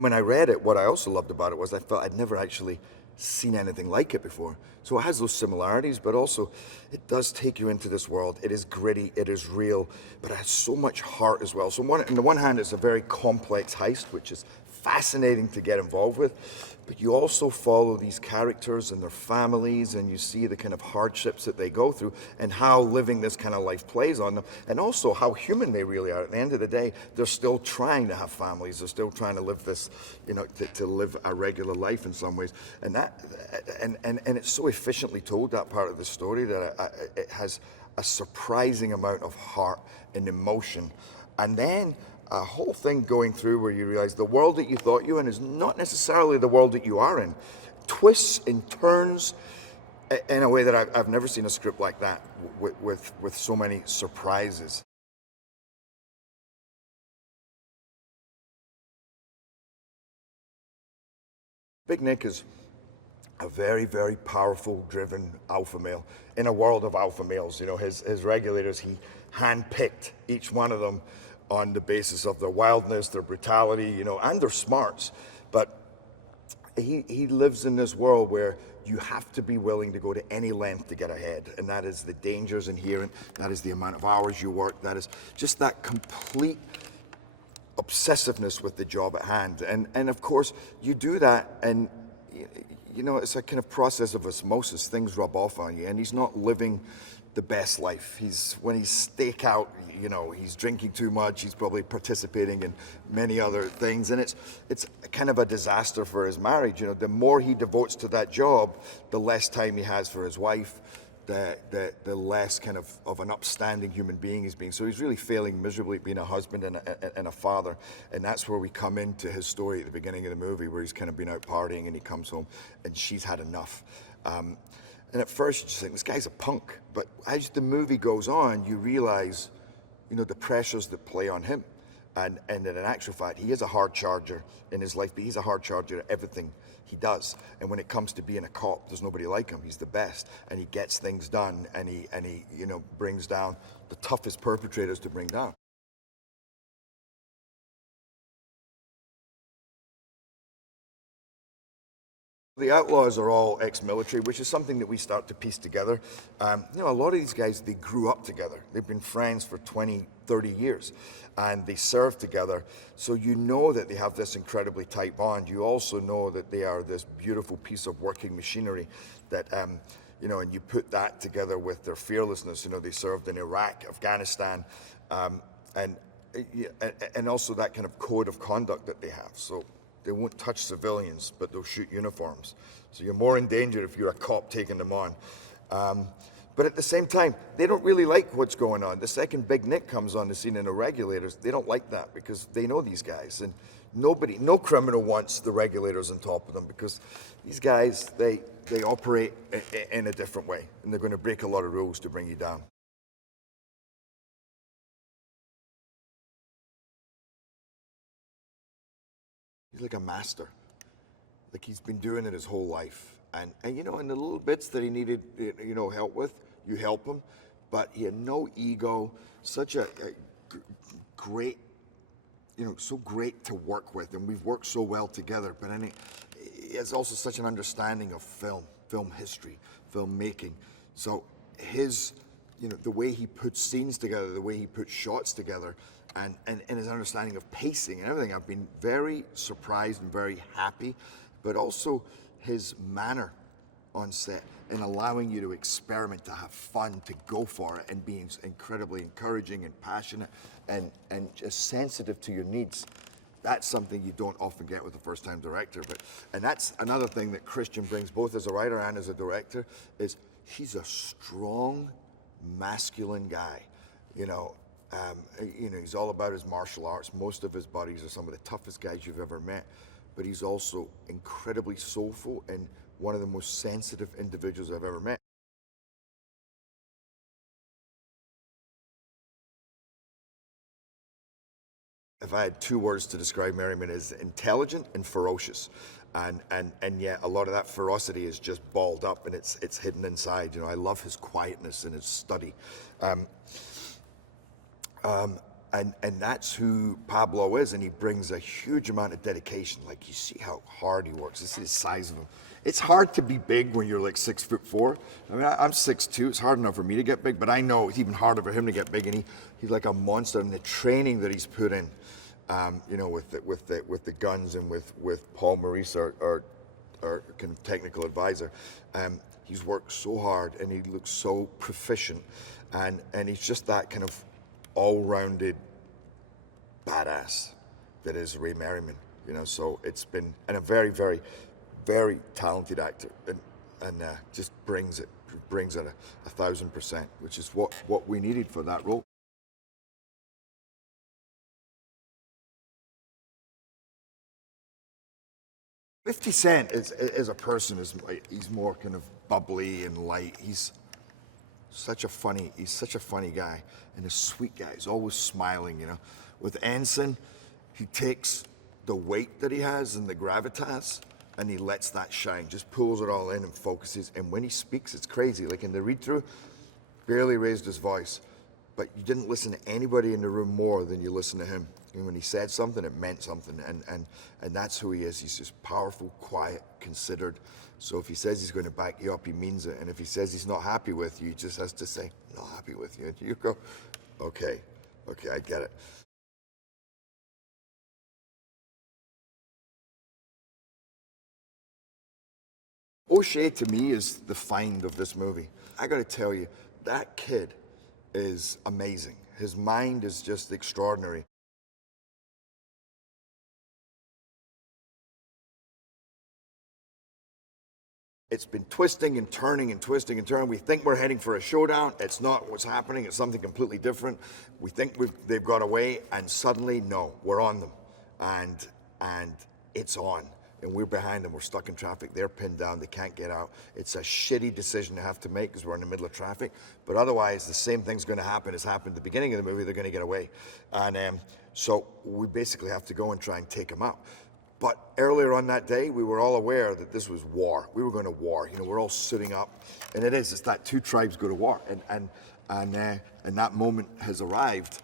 When I read it, what I also loved about it was I felt I'd never actually seen anything like it before. So it has those similarities, but also it does take you into this world. It is gritty, it is real, but it has so much heart as well. So on the one hand, it's a very complex heist, which is fascinating to get involved with, but you also follow these characters and their families, and you see the kind of hardships that they go through and how living this kind of life plays on them, and also how human they really are. At the end of the day, they're still trying to have families, they're still trying to live this, to live a regular life in some ways. And it's so efficiently told, that part of the story, that it has a surprising amount of heart and emotion. And then a whole thing going through where you realize the world that you thought you were in is not necessarily the world that you are in. Twists and turns in a way that I've never seen a script like that, with so many surprises. Big Nick is a very, very powerful, driven alpha male in a world of alpha males. His regulators, he handpicked each one of them on the basis of their wildness, their brutality, and their smarts. But he lives in this world where you have to be willing to go to any length to get ahead. And that is the dangers inherent, that is the amount of hours you work, that is just that complete obsessiveness with the job at hand. And of course, you do that, and it's a kind of process of osmosis. Things rub off on you, and he's not living the best life. When he's stake out, he's drinking too much, he's probably participating in many other things, and it's kind of a disaster for his marriage. The more he devotes to that job, the less time he has for his wife, the less kind of an upstanding human being he's being. So he's really failing miserably at being a husband and a father, and that's where we come into his story at the beginning of the movie, where he's kind of been out partying and he comes home and she's had enough. And at first you just think, this guy's a punk. But as the movie goes on, you realize, the pressures that play on him. And in actual fact, he is a hard charger in his life, but he's a hard charger at everything he does. And when it comes to being a cop, there's nobody like him. He's the best, and he gets things done, and he brings down the toughest perpetrators to bring down. The Outlaws are all ex-military, which is something that we start to piece together. A lot of these guys, they grew up together. They've been friends for 20, 30 years, and they served together. So you know that they have this incredibly tight bond. You also know that they are this beautiful piece of working machinery that, and you put that together with their fearlessness. They served in Iraq, Afghanistan, and also that kind of code of conduct that they have. So they won't touch civilians, but they'll shoot uniforms. So you're more in danger if you're a cop taking them on. But at the same time, they don't really like what's going on. The second Big Nick comes on the scene in the Regulators, they don't like that because they know these guys. And no criminal wants the Regulators on top of them, because these guys, they operate in a different way, and they're going to break a lot of rules to bring you down. He's like a master. Like, he's been doing it his whole life. And in the little bits that he needed, help with, you help him. But he had no ego, such a great, so great to work with. And we've worked so well together. But he has also such an understanding of film history, filmmaking. So his, the way he puts scenes together, the way he puts shots together, and his understanding of pacing and everything, I've been very surprised and very happy. But also his manner on set and allowing you to experiment, to have fun, to go for it, and being incredibly encouraging and passionate and just sensitive to your needs. That's something you don't often get with a first-time director. And that's another thing that Christian brings, both as a writer and as a director, is he's a strong, masculine guy. He's all about his martial arts. Most of his buddies are some of the toughest guys you've ever met. But he's also incredibly soulful and one of the most sensitive individuals I've ever met. If I had two words to describe Merrimen, is intelligent and ferocious. And yet a lot of that ferocity is just balled up, and it's hidden inside. I love his quietness and his study. And that's who Pablo is, and he brings a huge amount of dedication. Like, you see how hard he works. This is the size of him. It's hard to be big when you're like 6'4". I mean, I'm 6'2". It's hard enough for me to get big, but I know it's even harder for him to get big. And he's like a monster. And the training that he's put in, you know, with the guns and with Paul Maurice, our kind of technical advisor, he's worked so hard and he looks so proficient, and he's just that kind of all-rounded badass that is Ray Merrimen, you know. So it's been, and a very, very, very talented actor, and just brings it 1,000%, which is what we needed for that role. $50 Cent as a person he's more kind of bubbly and light. He's such a funny guy and a sweet guy. He's always smiling, you know. With Enson, he takes the weight that he has and the gravitas, and he lets that shine, just pulls it all in and focuses. And when he speaks, it's crazy. Like in the read-through, barely raised his voice, but you didn't listen to anybody in the room more than you listened to him. And when he said something, it meant something, and that's who he is. He's just powerful, quiet, considered. So if he says he's going to back you up, he means it. And if he says he's not happy with you, he just has to say, not happy with you. And you go, okay, I get it. O'Shea, to me, is the find of this movie. I got to tell you, that kid is amazing. His mind is just extraordinary. It's been twisting and turning and twisting and turning. We think we're heading for a showdown. It's not what's happening. It's something completely different. We think they've got away, and suddenly, no, we're on them. And it's on. And we're behind them. We're stuck in traffic. They're pinned down. They can't get out. It's a shitty decision to have to make because we're in the middle of traffic. But otherwise, the same thing's going to happen as happened at the beginning of the movie. They're going to get away. And so we basically have to go and try and take them out. But earlier on that day, we were all aware that this was war. We were going to war. You know, we're all sitting up, and it's that two tribes go to war, and that moment has arrived.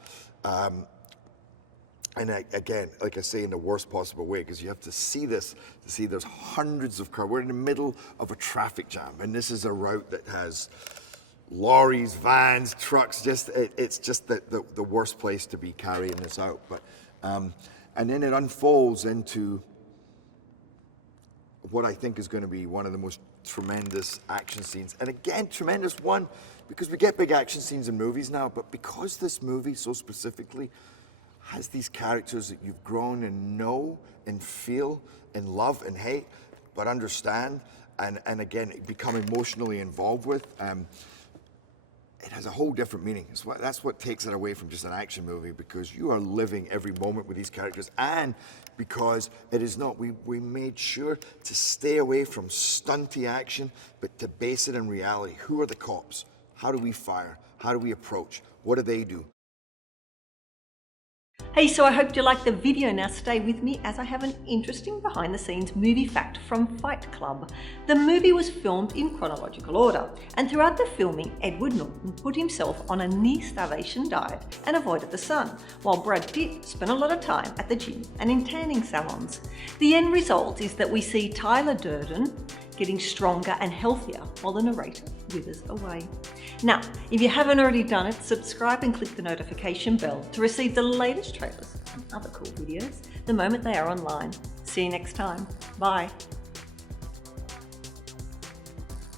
Again, like I say, in the worst possible way, because you have to see this to see there's hundreds of cars. We're in the middle of a traffic jam, and this is a route that has lorries, vans, trucks. It's just the worst place to be carrying this out. But and then it unfolds into what I think is going to be one of the most tremendous action scenes. And again, tremendous one, because we get big action scenes in movies now, but because this movie so specifically has these characters that you've grown and know and feel and love and hate, but understand, and again, become emotionally involved with, it has a whole different meaning. That's what takes it away from just an action movie, because you are living every moment with these characters, and because it is not, we made sure to stay away from stunty action, but to base it in reality. Who are the cops? How do we fire? How do we approach? What do they do? Hey, so I hope you liked the video. Now stay with me as I have an interesting behind the scenes movie fact from Fight Club. The movie was filmed in chronological order, and throughout the filming, Edward Norton put himself on a near starvation diet and avoided the sun, while Brad Pitt spent a lot of time at the gym and in tanning salons. The end result is that we see Tyler Durden getting stronger and healthier while the narrator withers away. Now, if you haven't already done it, subscribe and click the notification bell to receive the latest trailers and other cool videos the moment they are online. See you next time. Bye.